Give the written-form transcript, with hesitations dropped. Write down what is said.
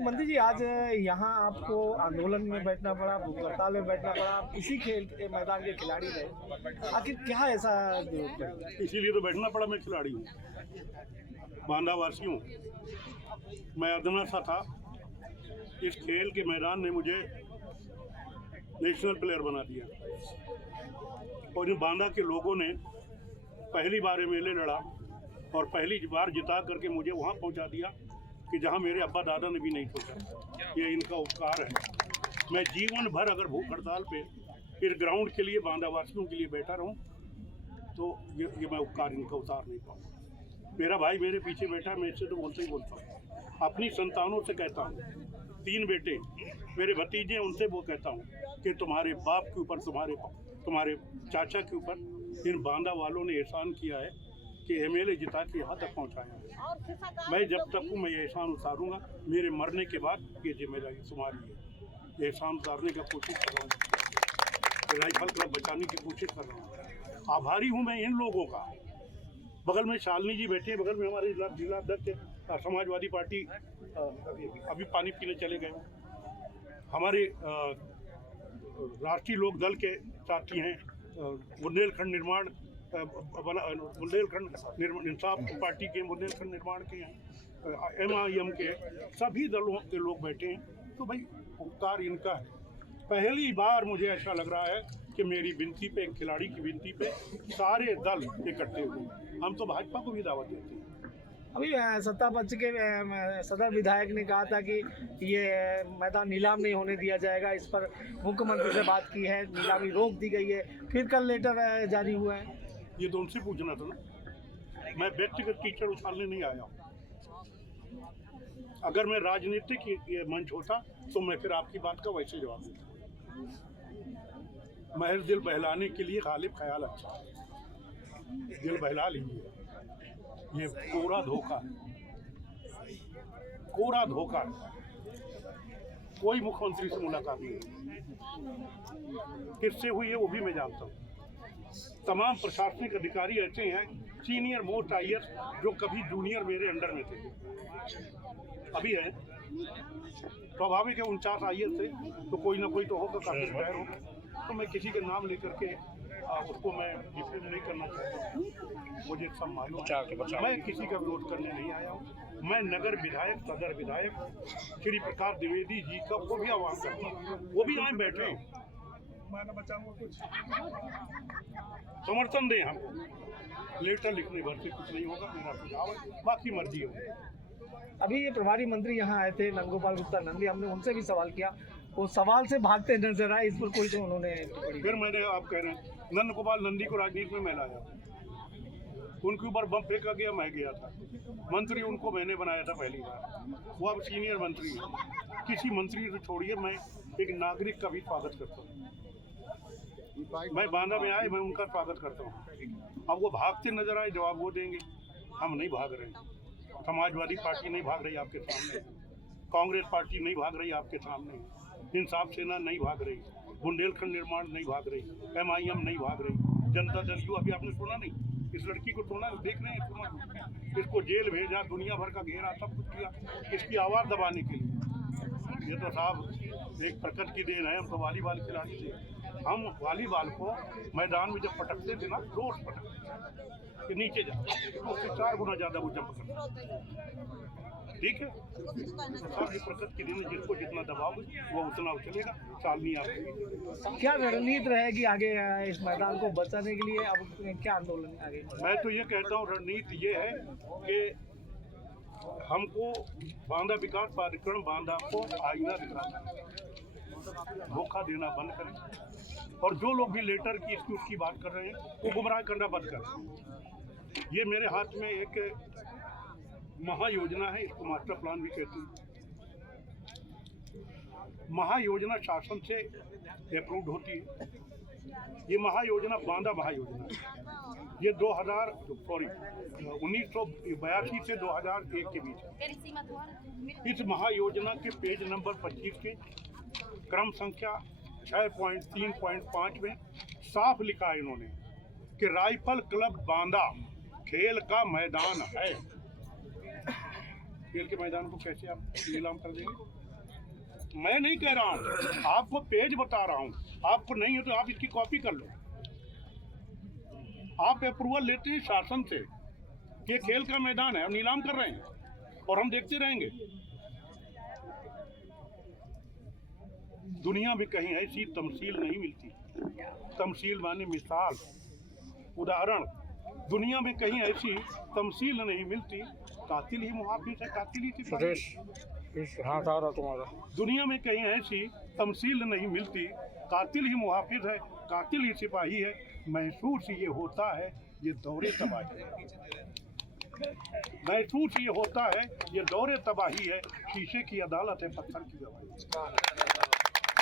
मंत्री जी, आज यहाँ आपको आंदोलन में बैठना पड़ा, भूख हड़ताल में बैठना पड़ा, आप इसी खेल के मैदान के खिलाड़ी रहे, आखिर क्या ऐसा जरूरत पड़ी? इसीलिए तो बैठना पड़ा। मैं खिलाड़ी हूँ, बांदावासी हूँ। मैं अदना सा था, इस खेल के मैदान ने मुझे नेशनल प्लेयर बना दिया और इन बांदा के लोगों ने पहली बार एमएलए लड़ा और पहली बार जिता करके मुझे वहाँ पहुँचा दिया कि जहाँ मेरे अब्बा दादा ने भी नहीं सोचा। ये इनका उपकार है। मैं जीवन भर अगर भूख हड़ताल पे इस ग्राउंड के लिए, बांदावासियों के लिए बैठा रहूं तो ये मैं उपकार इनका उतार नहीं पाऊँ। मेरा भाई मेरे पीछे बैठा है, मैं इससे तो बोलता ही बोलता हूँ। अपनी संतानों से कहता हूँ, 3 बेटे मेरे भतीजे, उनसे वो कहता हूँ कि तुम्हारे बाप के ऊपर, तुम्हारे चाचा के ऊपर इन बांदा वालों ने एहसान किया है कि एमएलए जिता के यहाँ तक पहुँचाया। मैं जब तक हूँ मैं ये एहसान उतारूँगा। मेरे मरने के बाद ये जिम्मेदारी तुम्हारी है। एहसान उतारने का कोशिश कर रहा हूँ, राइफल क्लब बचाने की कोशिश कर रहा हूँ। आभारी हूँ मैं इन लोगों का। बगल में शालिनी जी बैठे हैं, बगल में हमारे जिला अध्यक्ष समाजवादी पार्टी अभी पानी पीने चले गए। हमारे राष्ट्रीय लोक दल के साथी हैं, बुंदेलखंड निर्माण बुंदेलखंड इंसाफ पार्टी के, बुंदेलखंड निर्माण के हैं, MIM के, सभी दलों के लोग बैठे हैं। तो भाई उपकार इनका है। पहली बार मुझे ऐसा लग रहा है कि मेरी विनती पे, एक खिलाड़ी की विनती पे सारे दल इकट्ठे हुए। हम तो भाजपा को भी दावत देते हैं। अभी सत्ता पक्ष के सदर विधायक ने कहा था कि ये मैदान नीलाम नहीं होने दिया जाएगा, इस पर मुख्यमंत्री से बात की है, नीलामी रोक दी गई है, फिर कल लेटर जारी हुआ है। ये तो उनसे पूछना था ना, मैं व्यक्तिगत कीचड़ उछालने नहीं आया हूँ। अगर मैं राजनीतिक ये मंच होता तो मैं फिर आपकी बात का वैसे जवाब देता। महज दिल बहलाने के लिए गालिब ख्याल अच्छा है, दिल बहला लीजिए। ये कोरा धोखा है, कोरा धोखा है। कोई मुख्यमंत्री से मुलाकात नहीं किससे हुई है वो भी मैं जानता हूँ। तमाम प्रशासनिक अधिकारी ऐसे हैं, सीनियर मोस्ट IAS, जो कभी जूनियर मेरे अंडर में थे, अभी है। स्वाभाविक है, 49 IAS थे तो कोई ना कोई तो होगा, काफी रिटायर होगा। तो मैं किसी के नाम लेकर के उसको मैं डिफेंड नहीं करना चाहता। मुझे सब मालूम है, मैं किसी का विरोध करने नहीं आया हूँ। मैं नगर विधायक, सदर विधायक श्री प्रकाश द्विवेदी जी का को भी आह्वान करता हूँ, वो भी यहाँ बैठे, कुछ समर्थन दें हमको। लेटर लिखने भर से कुछ नहीं होगा, मेरा सुझाव है, बाकी मर्जी है। अभी ये प्रभारी मंत्री यहाँ आए थे, नंदगोपाल गुप्ता नंदी, हमने उनसे भी सवाल किया, वो सवाल से भागते नजर आए। इस पर कोई तो उन्होंने फिर मैंने, आप कह रहे हैं नंदगोपाल नंदी को राजनीति में मैं लाया, उनके ऊपर बम फेंका गया, मैं गया था मंत्री, उनको मैंने बनाया था पहली बार। वो अब सीनियर मंत्री है। किसी मंत्री को छोड़िए, मैं एक नागरिक का भी स्वागत करता हूँ। मैं बांदा में आए, मैं उनका स्वागत करता हूँ। अब वो भागते नजर आए, जवाब वो देंगे। हम नहीं भाग रहे। समाजवादी पार्टी नहीं भाग रही आपके सामने, कांग्रेस पार्टी नहीं भाग रही आपके सामने, इंसाफ सेना नहीं भाग रही, बुंदेलखंड निर्माण नहीं भाग रही, MIM नहीं भाग रही, जनता दल यू, अभी आपने सुना नहीं, इस लड़की को सुना, देख रहे हैं, सुना, इसको जेल भेजा, दुनिया भर का घेरा, सब कुछ किया इसकी आवाज़ दबाने के लिए। ये तो साहब एक प्रकृति की देन है। हम तो वॉलीबॉल खिलाड़ी थे, हम वॉलीबॉल को मैदान में जब पटकते थे ना, जोर पटकते कि नीचे जा, तो उससे 4 गुना ज़्यादा वो जंप करता। ठीक है, सब ये प्रकृति की देन है, जिसको जितना दबाओगे वो उतना उछलेगा। सालनी आपको क्या रणनीति रहेगी आगे इस मैदान को बचाने के लिए? अब क्या आंदोलन आगे? मैं तो ये कहता हूँ, रणनीति ये है कि हमको बांदा विकास प्राधिकरण बांदा को आईना दिखाना, धोखा देना बंद करें, और जो लोग भी लेटर की इसकी उसकी बात कर रहे हैं वो गुमराह करना बंद करें। ये मेरे हाथ में एक महायोजना है, इसको मास्टर प्लान भी कहते हैं। महायोजना शासन से अप्रूव्ड होती है। ये महायोजना बांदा महायोजना है। ये 1982 से 2001 के बीच है। इस महायोजना के पेज नंबर 25 के क्रम संख्या 6.3.5 में साफ लिखा है इन्होंने कि राइफल क्लब बांदा खेल का मैदान है। खेल के मैदान को कैसे आप नीलाम कर देंगे? मैं नहीं कह रहा हूँ, आपको पेज बता रहा हूँ। आपको नहीं हो तो आप इसकी कॉपी कर लो। आप अप्रूवल लेते हैं शासन से कि ये खेल का मैदान है, हम नीलाम कर रहे हैं और हम देखते रहेंगे। दुनिया में कहीं ऐसी तमसील नहीं मिलती। तमसील माने मिसाल, उदाहरण। दुनिया में कहीं ऐसी तमसील नहीं मिलती। कातिल ही मुहाफिज है, कातिल ही सिपाही। हाँ सारा तुम्हारा। दुनिया में कहीं ऐसी तमसील नहीं मिलती। कातिल ही मुहाफिज है, कातिल ही सिपाही है। महसूस ये होता है ये दौरे तबाही है। महसूस ये होता है ये दौरे तबाही है। शीशे की अदालत है, पत्थर की गवाही।